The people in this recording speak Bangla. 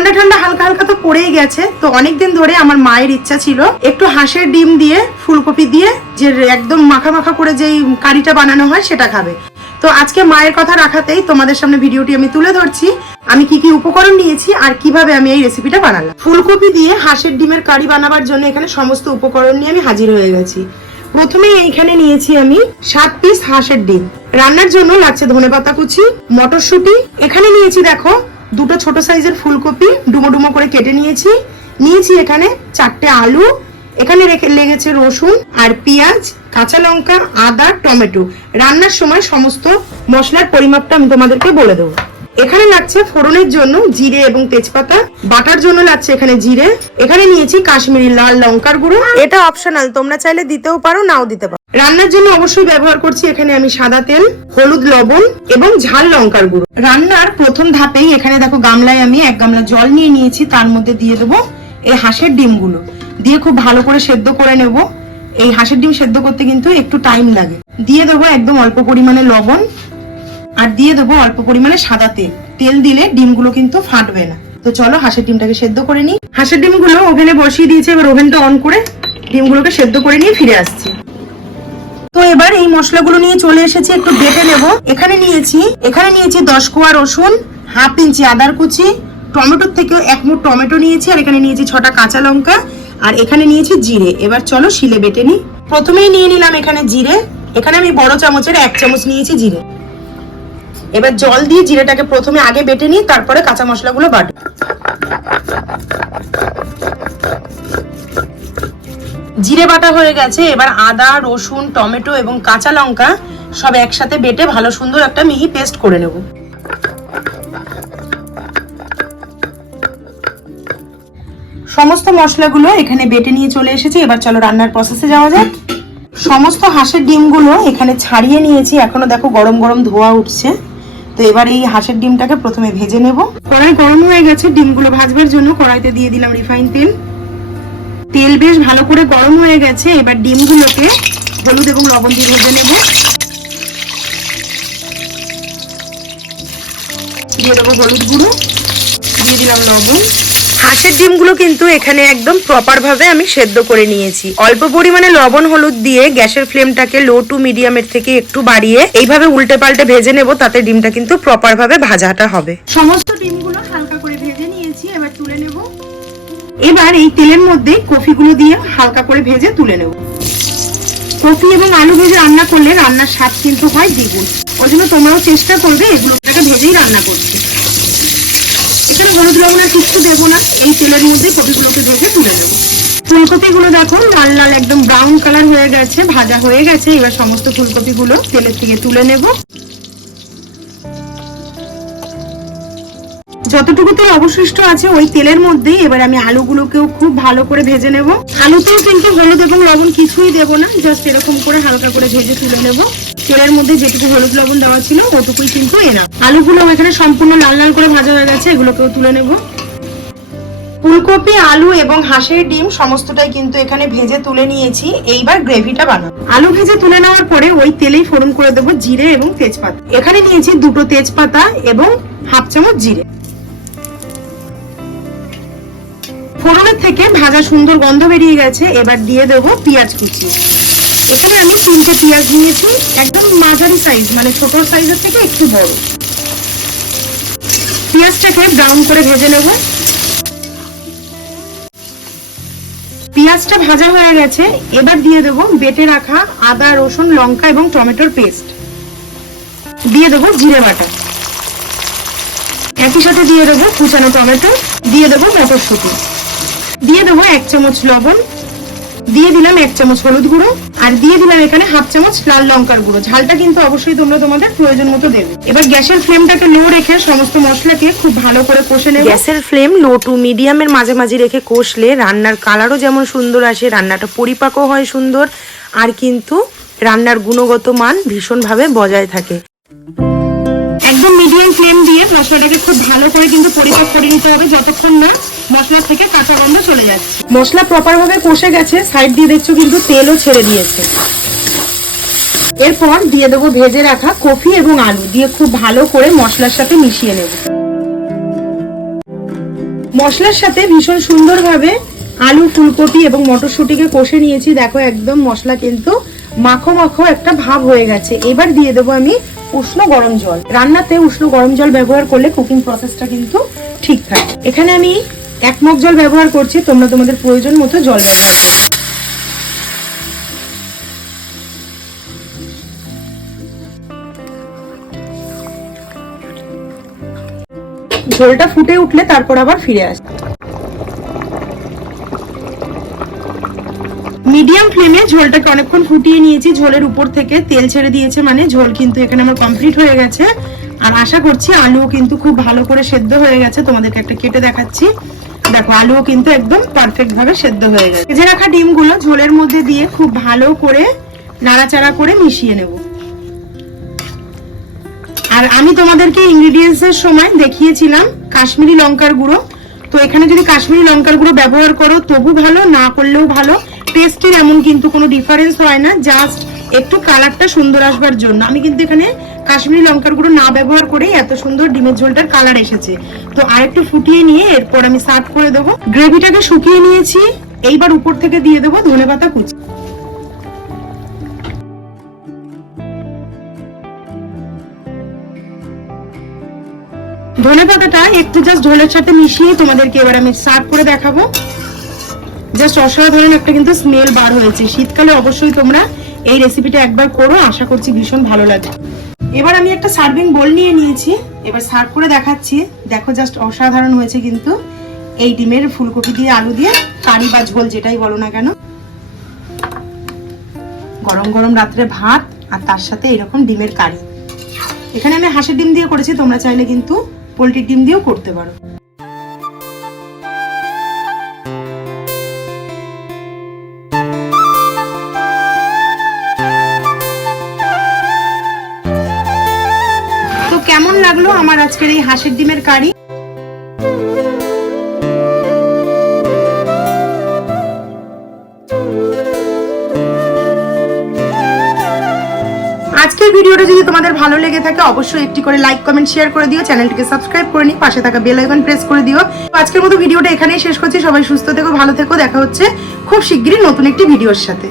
ঠান্ডা ঠান্ডা হালকা হালকা তো পড়েই গেছে। তো অনেকদিন ধরে আমার মায়ের ইচ্ছা ছিল একটু হাঁসের ডিম দিয়ে ফুলকপি দিয়ে যে একদম মাখা মাখা করে যেই কারিটা বানানো হয় সেটা খাবে। তো আজকে মায়ের কথা রাখাতেই তোমাদের সামনে ভিডিওটি আমি তুলে ধরছি আমি কি কি উপকরণ নিয়েছি আর কিভাবে আমি এই রেসিপিটা বানালাম। ফুলকপি দিয়ে হাঁসের ডিমের কারি বানাবার জন্য এখানে সমস্ত উপকরণ নিয়ে আমি হাজির হয়ে গেছি। প্রথমে এইখানে নিয়েছি আমি 7 পিস হাঁসের ডিম। রান্নার জন্য লাগছে ধনেপাতা কুচি, মটরশুঁটি, এখানে নিয়েছি দেখো দুটো ছোট সাইজের ফুলকপি ডুমো ডুমো করে কেটে নিয়েছি। নিয়েছি এখানে 4টে আলু, এখানে লেগেছে রসুন আর পেঁয়াজ, কাঁচা লঙ্কা, আদা, টমেটো। রান্নার সময় সমস্ত মশলার পরিমাপটা আমি তোমাদেরকে বলে দেবো। এখানে লাগছে ফোড়নের জন্য জিরে এবং তেজপাতা, বাটার জন্য লাগছে এখানে জিরে, এখানে নিয়েছি কাশ্মীরি লাল লঙ্কার গুঁড়ো, এটা অপশনাল, তোমরা চাইলে দিতেও পারো নাও দিতে পারো। রান্নার জন্য অবশ্যই ব্যবহার করছি এখানে আমি সাদা তেল, হলুদ, লবণ এবং ঝাল লঙ্কার গুঁড়ো। রান্নার প্রথম ধাপেই এখানে দেখো গামলায় আমি 1 গামলা জল নিয়ে নিয়েছি, তার মধ্যে দিয়ে দেবো এই হাঁসের ডিমগুলো, দিয়ে খুব ভালো করে সেদ্ধ করে নেব। এই হাঁসের ডিম সেদ্ধ করতে কিন্তু একটু টাইম লাগে। দিয়ে দেবো একদম অল্প পরিমাণে লবণ আর দিয়ে দেবো অল্প পরিমাণে সাদা তেল। তেল দিলে ডিমগুলো কিন্তু ফাটবে না। তো চলো হাঁসের ডিমটাকে সেদ্ধ করে নিই। হাঁসের ডিমগুলো ওভেনে বসিয়ে দিয়েছি, এবার ওভেনটা অন করে ডিমগুলোকে সেদ্ধ করে নিয়ে ফিরে আসছি। তো এবার এই মশলাগুলো নিয়ে চলে এসেছি, একটু বেটে নেব। এখানে নিয়েছি 10 কোয়া রসুন, হাফ ইঞ্চি আদার কুচি, টমেটোর থেকেও 1 মুঠ টমেটো নিয়েছি, আর এখানে নিয়েছি 6টা কাঁচা লঙ্কা, আর এখানে নিয়েছি জিরে। এবার চলো শিলে বেটে নিই। প্রথমেই নিয়ে নিলাম এখানে জিরে, এখানে আমি বড় চামচের 1 চামচ নিয়েছি জিরে। এবার জল দিয়ে জিরেটাকে প্রথমে আগে বেটে নিই, তারপরে কাঁচা মশলাগুলো বাটবো। জিরে বাটা হয়ে গেছে, এবার আদা, রসুন, টমেটো এবং কাঁচা লঙ্কা সব একসাথে বেটে ভালো সুন্দর একটা মিহি পেস্ট করে নেব। সমস্ত মশলাগুলো এখানে বেটে নিয়ে চলে এসেছি। এবার চলো রান্নার প্রসেসে যাওয়া যাক। সমস্ত হাঁসের ডিমগুলো এখানে ছাড়িয়ে নিয়েছি, এখনো দেখো গরম গরম ধোয়া উঠছে। তো এবার এই হাঁসের ডিমটাকে প্রথমে ভেজে নেব। কড়াই গরম হয়ে গেছে, ডিমগুলো ভাজবার জন্য কড়াইতে দিয়ে দিলাম রিফাইন তেল। তেল বেশ ভালো করে গরম হয়ে গেছে, এবার ডিমগুলোকে হলুদ এবং লবণ দিয়ে ভেজে নেব। দিয়ে দেবো হলুদ গুঁড়ো, দিয়ে দিলাম লবণ। হাঁসের ডিমগুলো কিন্তু এখানে একদম প্রপার ভাবে আমি সেদ্ধ করে নিয়েছি। অল্প পরিমাণে লবণ হলুদ দিয়ে গ্যাসের ফ্লেমটাকে লো টু মিডিয়ামের থেকে একটু বাড়িয়ে এইভাবে উল্টে পাল্টে ভেজে নেব, তাতে ডিমটা কিন্তু প্রপার ভাবে ভাজাটা হবে। সমস্ত ডিমগুলো হালকা করে ভেজে নিয়েছি, এবার তুলে নেব। এবার এই তেলের মধ্যে কফিগুলো দিয়ে হালকা করে ভেজে তুলে নেব। কফি এবং আলু ভেজে রান্না করলে রান্নার স্বাদ কিন্তু হয় দ্বিগুণ। ওই জন্য তোমরাও চেষ্টা করবে এগুলোকে ভেজেই রান্না করতে। এখানে হলুদ লবণ আর কিছু দেবো না, এই তেলের মধ্যে কপিগুলোকে ভেজে তুলে নেবো। ফুলকপিগুলো দেখো লাল লাল একদম ব্রাউন কালার হয়ে গেছে, ভাজা হয়ে গেছে। এবার সমস্ত ফুলকপিগুলো তেলের থেকে তুলে নেব। যতটুকু তেল অবশিষ্ট আছে ওই তেলের মধ্যেই এবার আমি আলুগুলোকেও খুব ভালো করে ভেজে নেব। আলুতেও কিন্তু হলুদ এবং লবণ কিছুই দেবো না, জাস্ট এরকম করে হালকা করে ভেজে তুলে নেব। তেলের মধ্যে যেটুকু হলুদ লবণ দেওয়া ছিল ওটুকুই কিন্তু এনাফ। আলুগুলো এখানে সম্পূর্ণ লাল লাল করে ভাজা হয়ে গেছে, এগুলোকেও তুলে নেব। ফুলকপি, আলু এবং হাঁসের ডিম সমস্তটাই কিন্তু এখানে ভেজে তুলে নিয়েছি। এইবার গ্রেভিটা বানাবো। আলু ভেজে তুলে নেওয়ার পরে ওই তেলেই ফোড়ন করে দেবো জিরে এবং তেজপাতা। এখানে নিয়েছি 2টো তেজপাতা এবং হাফ চামচ জিরে। ফোড়নের থেকে ভাজা সুন্দর গন্ধ বেরিয়ে গেছে, এবার দিয়ে দেবো পেঁয়াজ কুচি। এখানে আমি 3টে পেঁয়াজ নিয়েছি, একদম মাঝারি সাইজ, মানে ছোট সাইজের থেকে একটু বড়। পেঁয়াজটাকে ব্রাউন করে ভেজে নেব। পেঁয়াজটা ভাজা হয়ে গেছে, এবার দিয়ে দেবো বেটে রাখা আদা, রসুন, লঙ্কা এবং টমেটোর পেস্ট। দিয়ে দেবো জিরে বাটা, একই সাথে দিয়ে দেবো কুচানো টমেটো, দিয়ে দেবো মটরশুঁটি, দিয়ে দেবো 1 চামচ লবণ, দিয়ে দিলাম 1 চামচ হলুদ গুঁড়ো, আর দিয়ে দিলাম এখানে হাফ চামচ লাল লঙ্কার গুঁড়ো। ঝালটা কিন্তু অবশ্যই তোমরা তোমাদের প্রয়োজন মতো দেবে। এবার গ্যাসের ফ্লেমটাকে লো রেখে সমস্ত মশলাকে খুব ভালো করে কষে নেব। গ্যাসের ফ্লেম লো টু মিডিয়ামের মাঝামাঝি রেখে কষলে রান্নার কালারও যেমন সুন্দর আসে, রান্নাটা পরিপাকও হয় সুন্দর, আর কিন্তু রান্নার গুণগত মান ভীষণভাবে বজায় থাকে। একদম মিডিয়াম ফ্লেম দিয়ে মশলাটাকে খুব ভালো করে কিন্তু পরিপাক করে নিতে হবে, যতক্ষণ না মশলা থেকে কাঁচা গন্ধ চলে যাচ্ছে। মশলা প্রপার ভাবে কষে গেছে, সাইড দিয়ে দেখছো কিন্তু তেলও ছেড়ে দিয়েছে। এরপর দিয়ে দেবো ভেজে রাখা কফি এবং আলু, দিয়ে খুব ভালো করে মশলার সাথে মিশিয়ে নেব। মশলার সাথে ভীষণ সুন্দরভাবে আলু, ফুলকপি এবং মটরশুঁটিকে কষে নিয়েছি। দেখো একদম মশলা কিন্তু মাখো মাখো একটা ভাব হয়ে গেছে। এবার দিয়ে দেবো আমি উষ্ণ গরম জল। রান্নাতে উষ্ণ গরম জল ব্যবহার করলে কুকিং প্রসেসটা কিন্তু ঠিক থাকে। এখানে আমি 1 মগ জল ব্যবহার করছি, তোমরা তোমাদের প্রয়োজন মতো জল ব্যবহার করো। ঝোলটা ফুটে উঠলে তারপর আবার ফিরে আসবে। মিডিয়াম ফ্লেমে ঝোলটাকে অনেকক্ষণ ফুটিয়ে নিয়েছি। ঝোলের উপর থেকে তেল ছেড়ে দিয়েছে, মানে ঝোল কিন্তু এখানে আমার কমপ্লিট হয়ে গেছে। আর আশা করছি আলুও কিন্তু খুব ভালো করে সেদ্ধ হয়ে গেছে। তোমাদেরকে একটা কেটে দেখাচ্ছি। দেখো আলুও কিন্তু একদম পারফেক্ট ভাবে সেদ্ধ হয়ে গেছে। ভেজে রাখা ডিমগুলো ঝোলের মধ্যে দিয়ে খুব ভালো করে নাড়াচাড়া করে মিশিয়ে নেব। আর আমি তোমাদেরকে ইনগ্রেডিয়েন্টস এর সময় দেখিয়েছিলাম কাশ্মীরি লঙ্কার গুঁড়ো। তো এখানে যদি কাশ্মীরি লঙ্কার গুঁড়ো ব্যবহার করো তবু ভালো, না করলেও ভালো। টেস্টের এমন কিন্তু কোনো ডিফারেন্স হয় না, জাস্ট একটু কালারটা সুন্দর আসবার জন্য। আমি কিন্তু এখানে কাশ্মীরি লঙ্কার গুঁড়ো না ব্যবহার করে এত সুন্দর ডিমের ঝোলটার কালার এসেছে। তো আরেকটু ফুটিয়ে নিয়ে এরপর আমি সার্ভ করে দেবো। গ্রেভিটাকে শুকিয়ে নিয়েছি, এইবার উপর থেকে দিয়ে দেবো ধনেপাতা কুচি। ধনেপাতাটা একটু জাস্ট ঝোলের সাথে মিশিয়ে তোমাদেরকে এবার আমি সার্ভ করে দেখাবো। জাস্ট অসাধারণ একটা কিন্তু স্মেল বার হয়েছে। শীতকালে অবশ্যই তোমরা এই রেসিপিটা একবার করো, আশা করছি ভীষণ ভালো লাগবে। এবার আমি একটা সার্ভিং বোল নিয়ে নিয়েছি, এবার সার্ভ করে দেখাচ্ছি। দেখো জাস্ট অসাধারণ হয়েছে কিন্তু এই ডিমের ফুলকপি দিয়ে আলু দিয়ে কারি বা ঝোল যেটাই বলো না কেন। গরম গরম রাত্রে ভাত আর তার সাথে এরকম ডিমের কারি। এখানে আমি হাঁসের ডিম দিয়ে করেছি, তোমরা চাইলে কিন্তু পোল্ট্রির ডিম দিয়েও করতে পারো। তো কেমন লাগলো আমার আজকের এই হাঁসের ডিমের কারি? আজকের ভিডিওটা যদি তোমাদের ভালো লেগে থাকে অবশ্যই একটি করে লাইক, কমেন্ট, শেয়ার করে দিও। চ্যানেলটিকে সাবস্ক্রাইব করে নিও, পাশে থাকা বেল আইকন প্রেস করে দিও। আজকের মতো ভিডিওটা এখানেই শেষ করছি। সবাই সুস্থ থেকো, ভালো থেকো। দেখা হচ্ছে খুব শিগগিরই নতুন একটি ভিডিওর সাথে।